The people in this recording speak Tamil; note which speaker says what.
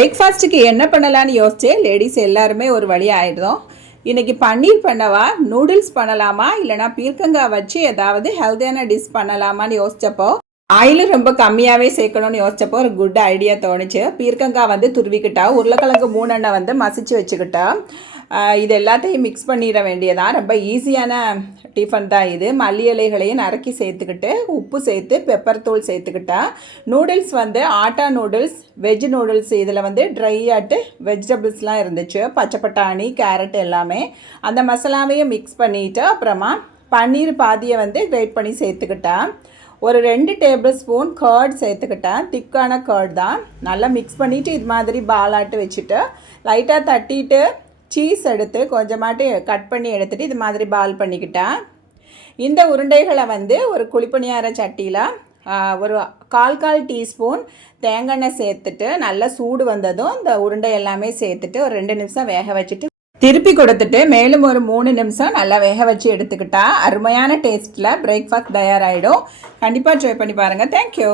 Speaker 1: பிரேக்ஃபாஸ்ட்டுக்கு என்ன பண்ணலான்னு யோசிச்சு லேடிஸ் எல்லாருமே ஒரு வழி ஆயிடுதோம். இன்றைக்கி பன்னீர் பண்ணவா? நூடுல்ஸ் பண்ணலாமா? இல்லைனா பீர்க்கங்காய் வச்சு ஏதாவது ஹெல்த்தியான டிஷ் பண்ணலாமான்னு யோசித்தப்போ ஆயிலும் ரொம்ப கம்மியாகவே சேர்க்கணும்னு யோசிச்சப்போ ஒரு குட் ஐடியா தோணுச்சு. பீர்க்கங்காய் வந்து துருவிக்கிட்டா உருளைக்கிழங்கு மூணெண்ணெய் வந்து மசிச்சு வச்சுக்கிட்டா இது எல்லாத்தையும் மிக்ஸ் பண்ணிட வேண்டியதான் ரொம்ப ஈஸியான டிஃபன் தான் இது. மல்லி இலைகளையும் நறுக்கி சேர்த்துக்கிட்டு உப்பு சேர்த்து பெப்பர் தூள் சேர்த்துக்கிட்டா நூடுல்ஸ் வந்து ஆட்டா நூடுல்ஸ் வெஜ் நூடுல்ஸ் இதில் வந்து ட்ரை ஆட்டு வெஜிடபிள்ஸ்லாம் இருந்துச்சு. பச்சை பட்டாணி கேரட் எல்லாமே. அந்த மசாலாவையும் மிக்ஸ் பண்ணிவிட்டு அப்புறமா பன்னீர் பாதியை வந்து கிரேட் பண்ணி சேர்த்துக்கிட்டா ஒரு ரெண்டு டேபிள் ஸ்பூன் கர்ட் சேர்த்துக்கிட்டேன் திக்கான கர்ட் தான். நல்லா மிக்ஸ் பண்ணிவிட்டு இது மாதிரி பாலாட்டு வச்சுட்டு லைட்டாக தட்டிட்டு சீஸ் எடுத்து கொஞ்சமாட்டு கட் பண்ணி எடுத்துகிட்டு இது மாதிரி பால் பண்ணிக்கிட்டேன் இந்த உருண்டைகளை வந்து ஒரு குழிப்பணியார சட்டியில் ஒரு கால் கால் டீஸ்பூன் தேங்காய் சேர்த்துட்டு நல்லா சூடு வந்ததும் இந்த உருண்டை எல்லாமே சேர்த்துட்டு ஒரு ரெண்டு நிமிஷம் வேக வச்சுட்டு திருப்பி கொடுத்துட்டு மேலும் ஒரு மூணு நிமிஷம் நல்லா வேக வச்சு எடுத்துக்கிட்டா. அருமையான டேஸ்ட்டில் பிரேக்ஃபாஸ்ட் தயாராகிடும் கண்டிப்பாக ட்ரை பண்ணி பாருங்கள் தேங்க்யூ